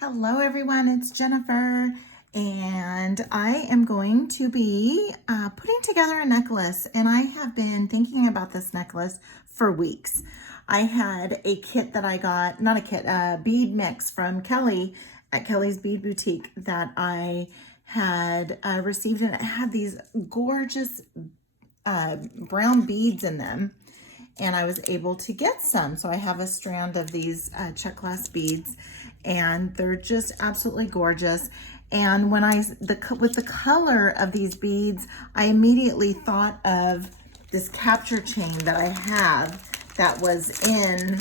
Hello everyone, it's Jennifer and I am going to be putting together a necklace, and I have been thinking about this necklace for weeks. I had a kit that I got, not a kit, a bead mix from Kellie at Kellie's Bead Boutique that I had received, and it had these gorgeous brown beads in them, and I was able to get some. So I have a strand of these check glass beads, and they're just absolutely gorgeous. And when with the color of these beads, I immediately thought of this capture chain that I have that was in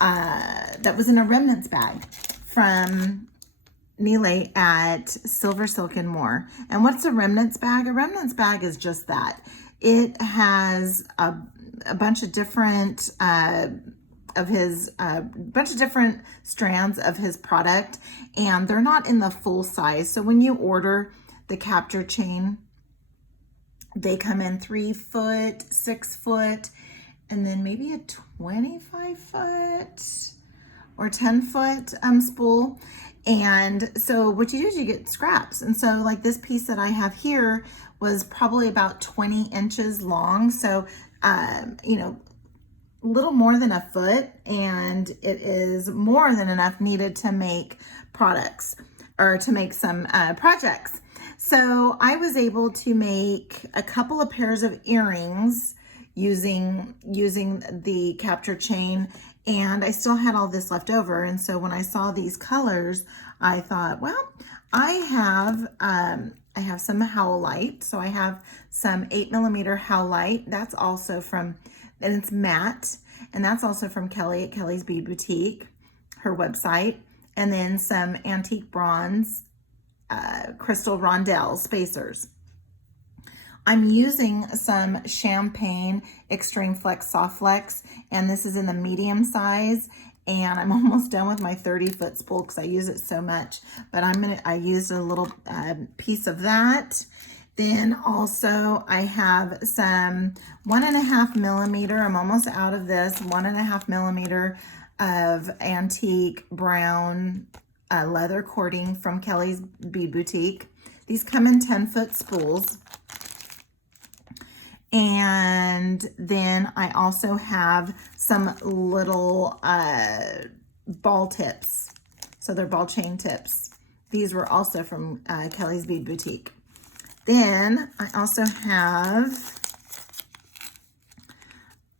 a remnants bag from Nile at SilverSilk and More. And what's a remnants bag? A remnants bag is just that. It has a bunch of different different strands of his product, and they're not in the full size. So when you order the capture chain, they come in 3 foot, 6 foot, and then maybe a 25 foot or 10 foot spool. And so what you do is you get scraps. And so like this piece that I have here was probably about 20 inches long. So, you know, a little more than a foot, and it is more than enough needed to make products or to make some projects. So I was able to make a couple of pairs of earrings using the capture chain, and I still had all this left over. And so when I saw these colors, I thought, well, I have some howlite. So I have some 8mm howlite. That's also from, and it's matte, and that's also from Kellie at Kellie's Bead Boutique, her website. And then some antique bronze crystal rondelle spacers. I'm using some Champagne Extreme Flex Soft Flex, and this is in the medium size, and I'm almost done with my 30-foot spool because I use it so much. But I used a little piece of that. Then also I have some 1.5mm, I'm almost out of this, 1.5mm of antique brown leather cording from Kellie's Bead Boutique. These come in 10-foot spools. And then I also have some little ball tips. So they're ball chain tips. These were also from Kellie's Bead Boutique. Then I also have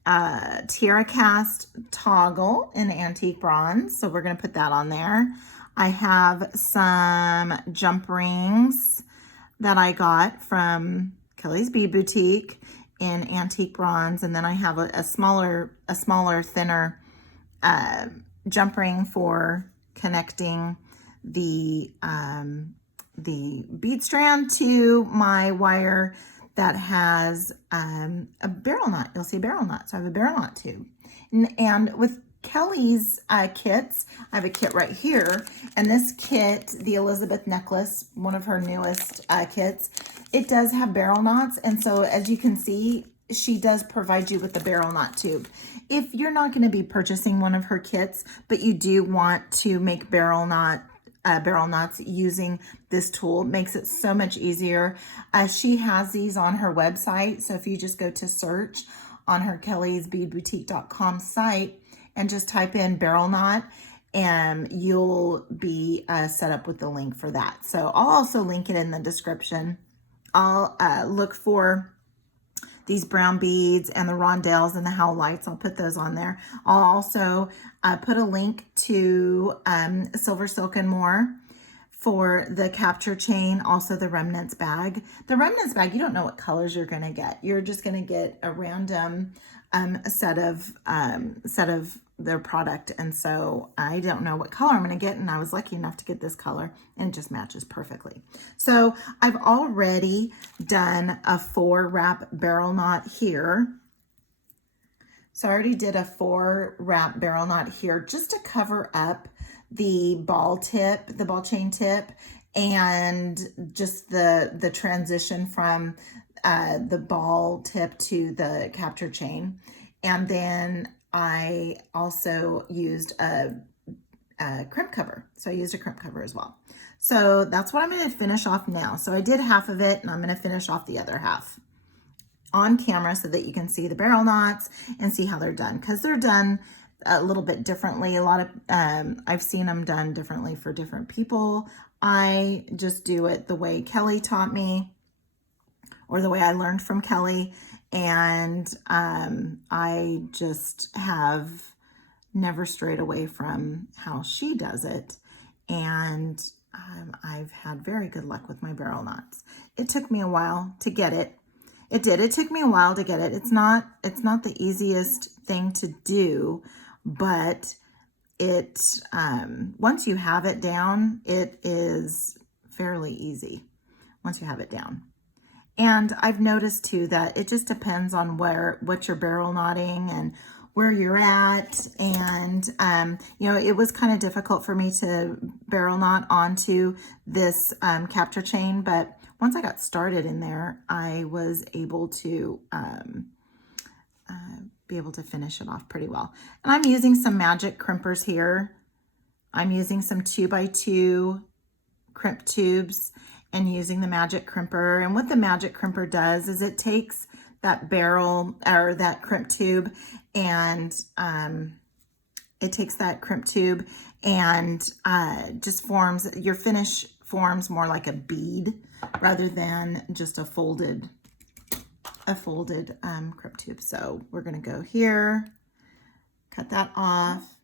a Tiara Cast toggle in antique bronze. So we're going to put that on there. I have some jump rings that I got from Kellie's Bead Boutique in antique bronze. And then I have a smaller, thinner jump ring for connecting the bead strand to my wire that has a barrel knot. You'll see a barrel knot. So I have a barrel knot tube. And with Kellie's kits, I have a kit right here. And this kit, the Elizabeth necklace, one of her newest kits, it does have barrel knots. And so as you can see, she does provide you with the barrel knot tube. If you're not going to be purchasing one of her kits, but you do want to make barrel knots using this tool, makes it so much easier. She has these on her website. So if you just go to search on her kelliesbeadboutique.com site and just type in barrel knot, and you'll be set up with the link for that. So I'll also link it in the description. I'll look for these brown beads and the rondelles and the howlites. I'll put those on there. I'll also put a link to SilverSilk and More for the capture chain, also the remnants bag. The remnants bag, you don't know what colors you're going to get. You're just going to get a random set of their product. And so I don't know what color I'm going to get, and I was lucky enough to get this color, and it just matches perfectly. So I've already done a 4-wrap barrel knot here. So I already did a 4-wrap barrel knot here just to cover up the ball chain tip, and just the transition from the ball tip to the capture chain. And then I also used a crimp cover. So I used a crimp cover as well. So that's what I'm going to finish off now. So I did half of it and I'm going to finish off the other half on camera so that you can see the barrel knots and see how they're done, because they're done a little bit differently. A lot of, I've seen them done differently for different people. I just do it the way Kellie taught me, or the way I learned from Kellie. And I just have never strayed away from how she does it. And I've had very good luck with my barrel knots. It took me a while to get it. It did. It took me a while to get it. It's not the easiest thing to do, but it once you have it down, it is fairly easy once you have it down. And I've noticed too that it just depends on what you're barrel knotting and where you're at. And, you know, it was kind of difficult for me to barrel knot onto this capture chain, but once I got started in there, I was able to be able to finish it off pretty well. And I'm using some magic crimpers here. I'm using some 2x2 crimp tubes and using the magic crimper. And what the magic crimper does is it takes that barrel or that crimp tube and just forms, your finish forms more like a bead rather than just a folded crimp tube. So we're going to go here, cut that off.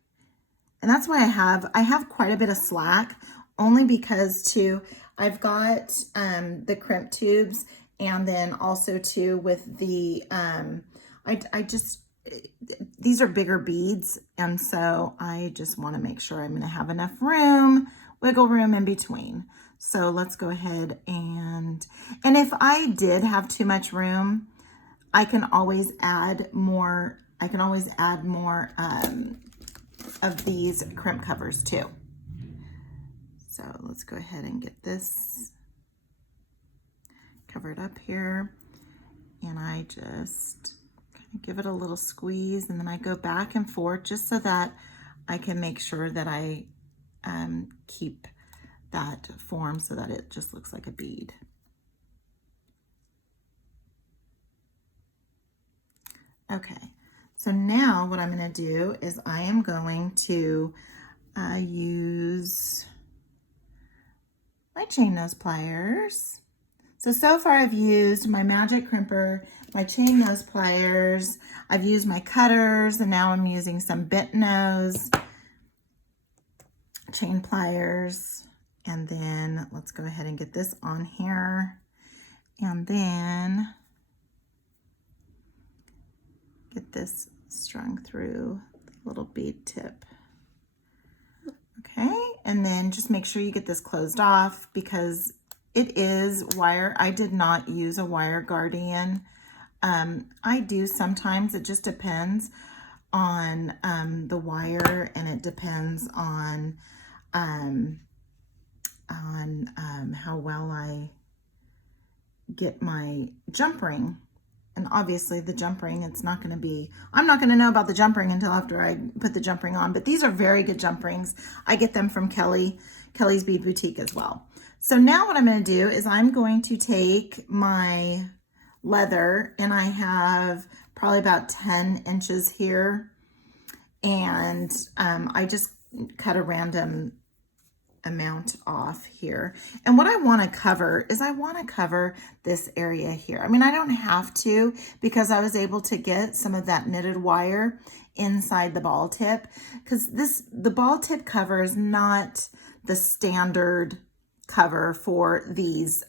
And that's why I have quite a bit of slack, only because too, I've got the crimp tubes, and then also too with the, these are bigger beads. And so I just want to make sure I'm going to have enough room, wiggle room in between. So let's go ahead and if I did have too much room, I can always add more. Of these crimp covers too. So let's go ahead and get this covered up here. And I just kind of give it a little squeeze, and then I go back and forth just so that I can make sure that I keep that form so that it just looks like a bead. Okay, so now what I'm going to do is I am going to use my chain nose pliers. So far I've used my magic crimper, my chain nose pliers, I've used my cutters, and now I'm using some bent nose chain pliers. And then let's go ahead and get this on here. And then get this strung through the little bead tip. Okay, and then just make sure you get this closed off because it is wire. I did not use a wire guardian. I do sometimes, it just depends on the wire, and it depends on how well I get my jump ring. And obviously the jump ring, I'm not going to know about the jump ring until after I put the jump ring on, but these are very good jump rings. I get them from Kellie's Bead Boutique as well. So now what I'm going to do is I'm going to take my leather, and I have probably about 10 inches here. And I just cut a random amount off here. And what I want to cover is I want to cover this area here. I mean, I don't have to, because I was able to get some of that knitted wire inside the ball tip, because the ball tip cover is not the standard cover for these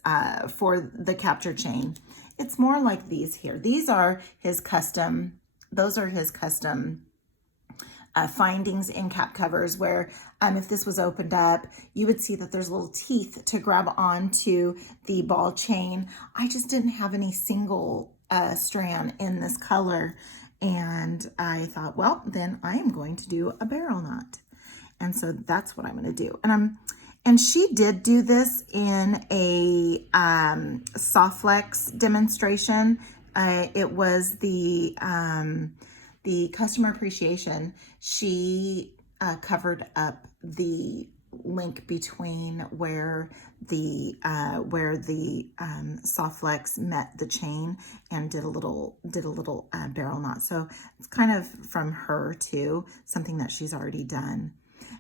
for the capture chain. It's more like these here. These are his custom, those are his custom findings in cap covers, where if this was opened up, you would see that there's little teeth to grab onto the ball chain. I just didn't have any single strand in this color, and I thought, well, then I am going to do a barrel knot. And so that's what I'm going to do. And she did do this in a soft flex demonstration. It was the customer appreciation. She covered up the link between where the soft flex met the chain, and did a little barrel knot. So it's kind of from her too, something that she's already done.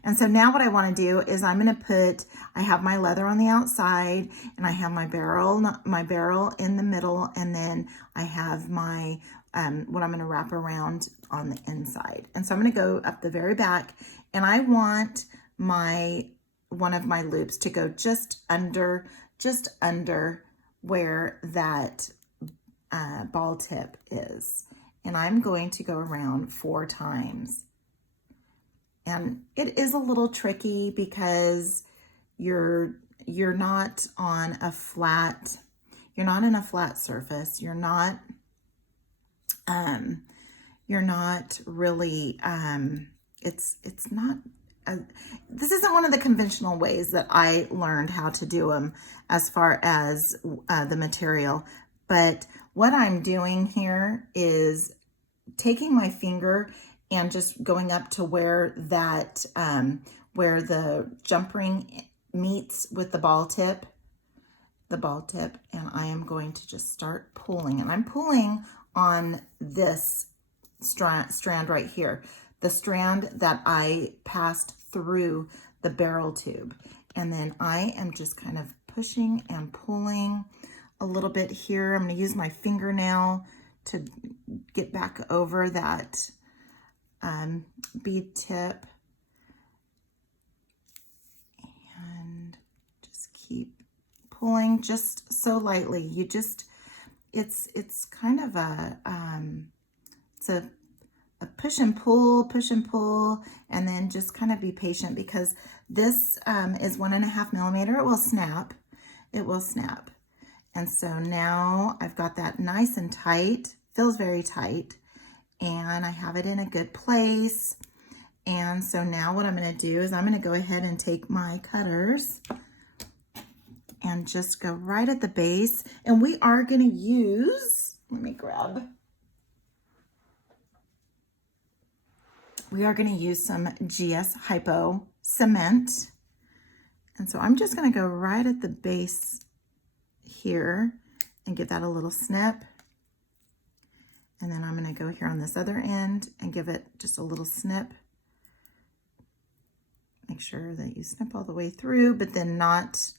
And so now what I want to do is I'm going to I have my leather on the outside, and I have my barrel in the middle, and then I have my what I'm going to wrap around on the inside. And so I'm going to go up the very back, and I want one of my loops to go just under where that ball tip is. And I'm going to go around 4 times. And it is a little tricky because you're not on a flat, you're not in a flat surface. You're not really, it's not, this isn't one of the conventional ways that I learned how to do them as far as the material. But what I'm doing here is taking my finger and just going up to where that, where the jump ring meets with the ball tip, and I am going to just start pulling. And I'm pulling on this strand right here, the strand that I passed through the barrel tube. And then I am just kind of pushing and pulling a little bit here. I'm going to use my fingernail to get back over that bead tip, and just keep pulling just so lightly. You just, it's kind of a, it's a push and pull, and then just kind of be patient, because this is 1.5 millimeter. It will snap. And so now I've got that nice and tight, feels very tight, and I have it in a good place. And so now what I'm going to do is I'm going to go ahead and take my cutters and just go right at the base. And we are going to use, we are going to use some GS Hypo cement. And so I'm just going to go right at the base here and give that a little snip. And then I'm going to go here on this other end and give it just a little snip. Make sure that you snip all the way through, but then not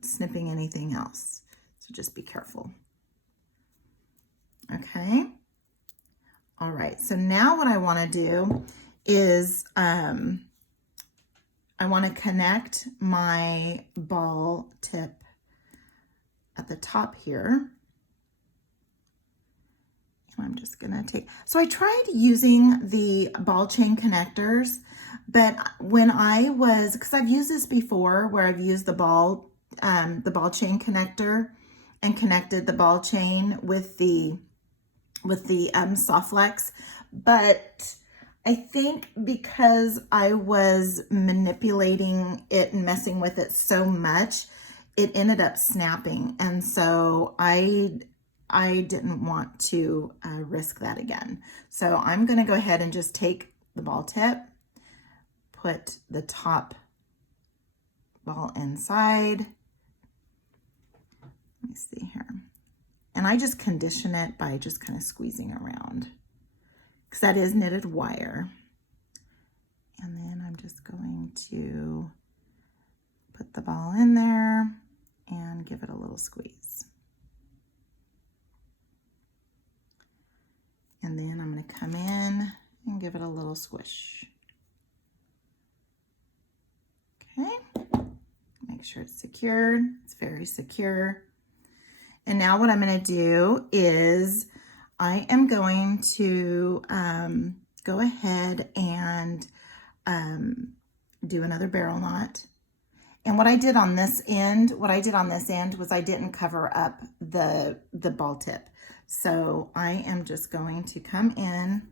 snipping anything else. So just be careful. Okay. All right. So now what I want to do is I want to connect my ball tip at the top here. I'm just gonna so I tried using the ball chain connectors, but when because I've used this before, where I've used the ball chain connector and connected the ball chain with the soft flex, but I think because I was manipulating it and messing with it so much, it ended up snapping, and so I didn't want to risk that again. So I'm going to go ahead and just take the ball tip, put the top ball inside. Let me see here. And I just condition it by just kind of squeezing around, because that is knitted wire. And then I'm just going to put the ball in there and give it a little squeeze. And then I'm going to come in and give it a little squish. Okay, make sure it's secured. It's very secure. And now what I'm going to do is I am going to go ahead and do another barrel knot. And what I did on this end, was I didn't cover up the ball tip. So I am just going to come in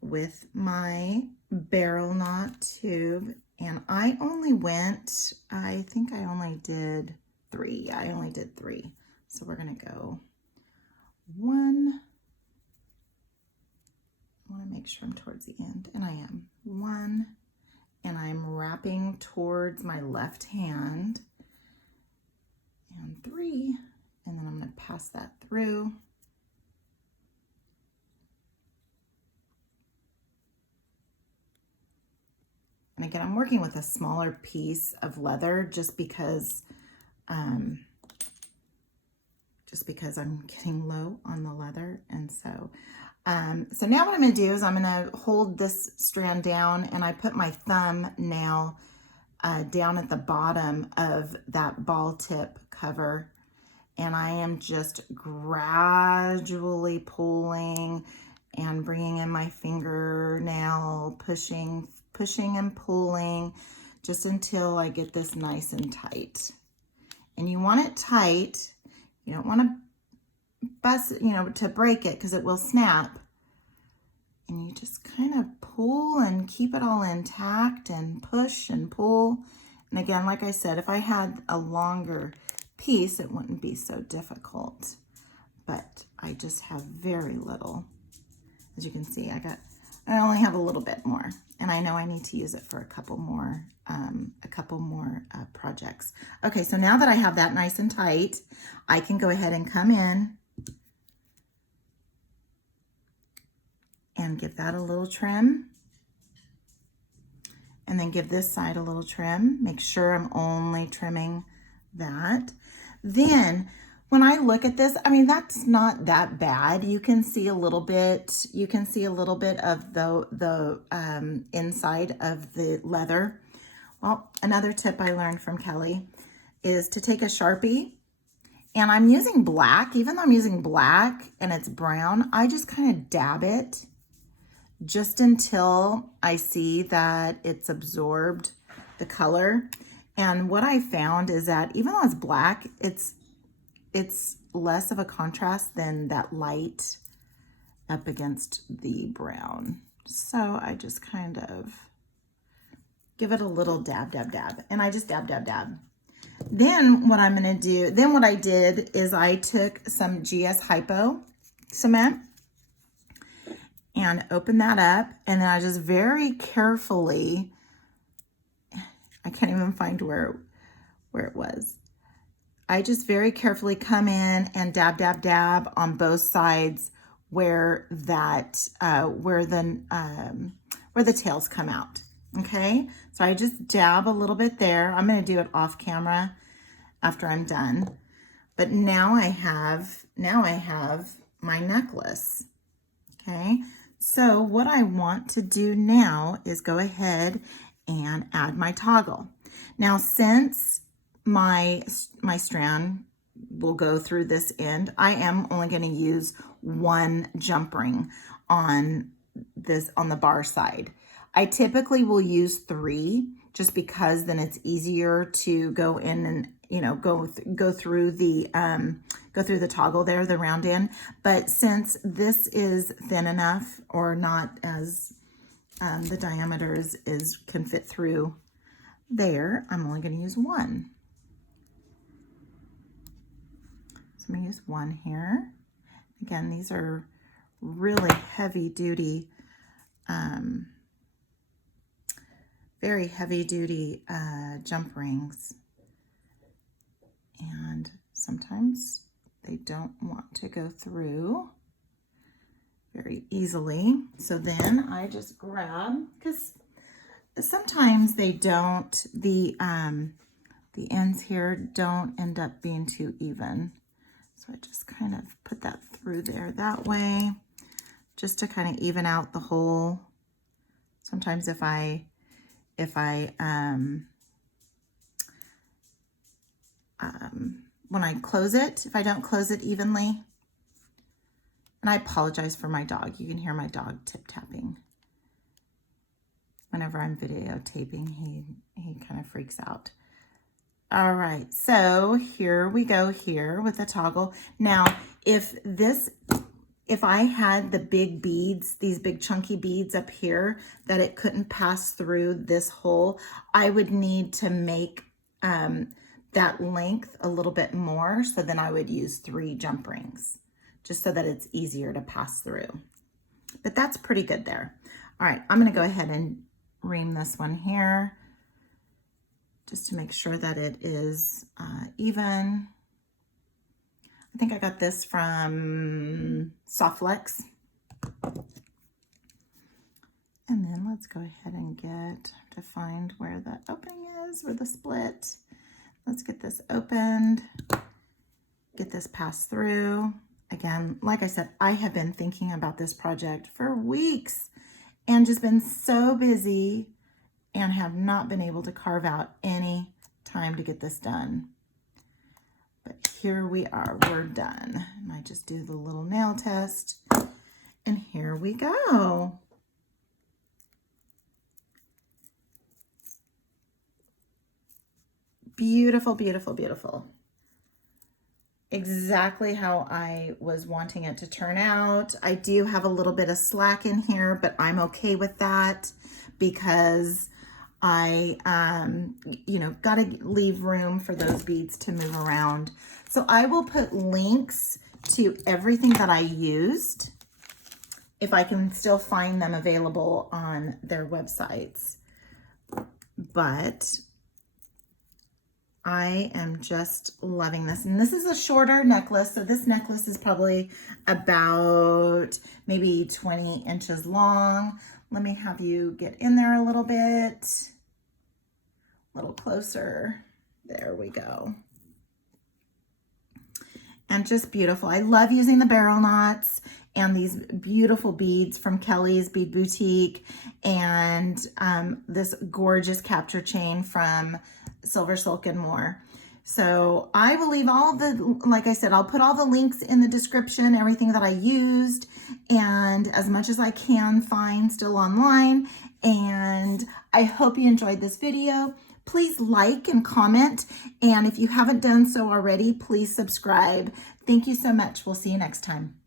with my barrel knot tube, and I only went, I think I only did 3. I only did 3. So we're going to go 1. I want to make sure I'm towards the end, and I am. 1, and I'm wrapping towards my left hand, and 3, and then I'm going to pass that through. And again, I'm working with a smaller piece of leather just because I'm getting low on the leather. And so now what I'm going to do is I'm going to hold this strand down, and I put my thumb now down at the bottom of that ball tip cover, and I am just gradually pulling and bringing in my fingernail, pushing and pulling just until I get this nice and tight. And you want it tight. You don't want to bust, to break it, because it will snap. And you just kind of pull and keep it all intact and push and pull. And again, like I said, if I had a longer piece, it wouldn't be so difficult. But I just have very little. As you can see, I only have a little bit more, and I know I need to use it for a couple more projects. Okay, so now that I have that nice and tight, I can go ahead and come in and give that a little trim, and then give this side a little trim. Make sure I'm only trimming that. Then when I look at this, I mean, that's not that bad. You can see a little bit, of the inside of the leather. Well, another tip I learned from Kelly is to take a Sharpie, and I'm using black. Even though I'm using black and it's brown, I just kind of dab it just until I see that it's absorbed the color. And what I found is that even though it's black, it's less of a contrast than that light up against the brown. So I just kind of give it a little dab, dab, dab. And I just dab, dab, dab. Then what I'm going to do, then what I did is I took some GS Hypo cement and opened that up. And then I just very carefully, I can't even find where it was. I just very carefully come in and dab, dab, dab on both sides where that, where the tails come out. Okay, so I just dab a little bit there. I'm going to do it off camera after I'm done. But now I have my necklace. Okay, so what I want to do now is go ahead and add my toggle. Now, since my strand will go through this end, I am only going to use 1 jump ring on the bar side. I typically will use 3 just because then it's easier to go in and go through the toggle there, the round end. But since this is thin enough, or not as the diameter can fit through there, I'm only going to use 1. So I'm going to use 1 here. Again, these are really heavy duty, very heavy duty jump rings. And sometimes they don't want to go through very easily. So then I just grab, because sometimes they don't, the ends here don't end up being too even. So I just kind of put that through there that way, just to kind of even out the hole. Sometimes when I close it, if I don't close it evenly, and I apologize for my dog. You can hear my dog tip-tapping. Whenever I'm videotaping, he kind of freaks out. All right, so here we go here with the toggle. Now, if I had the big beads, these big chunky beads up here that it couldn't pass through this hole, I would need to make that length a little bit more. So then I would use 3 jump rings, just so that it's easier to pass through. but that's pretty good there. All right, I'm gonna go ahead and ream this one here just to make sure that it is even. I think I got this from Softflex. And then let's go ahead and get to find where the opening is, where the split. Let's get this opened, get this passed through. Again, like I said, I have been thinking about this project for weeks and just been so busy and have not been able to carve out any time to get this done. But here we are, we're done. And I just do the little nail test and here we go. Beautiful, beautiful, beautiful. Exactly how I was wanting it to turn out. I do have a little bit of slack in here, but I'm okay with that because I, you know, got to leave room for those beads to move around. So I will put links to everything that I used if I can still find them available on their websites. But I am just loving this. And this is a shorter necklace. So this necklace is probably about maybe 20 inches long. Let me have you get in there a little bit. A little closer. There we go. And just beautiful. I love using the barrel knots and these beautiful beads from Kellie's Bead Boutique and this gorgeous capture chain from SilverSilk and more. So I will leave all the, like I said, I'll put all the links in the description, everything that I used, and as much as I can find still online. And I hope you enjoyed this video. Please like and comment. And if you haven't done so already, please subscribe. Thank you so much. We'll see you next time.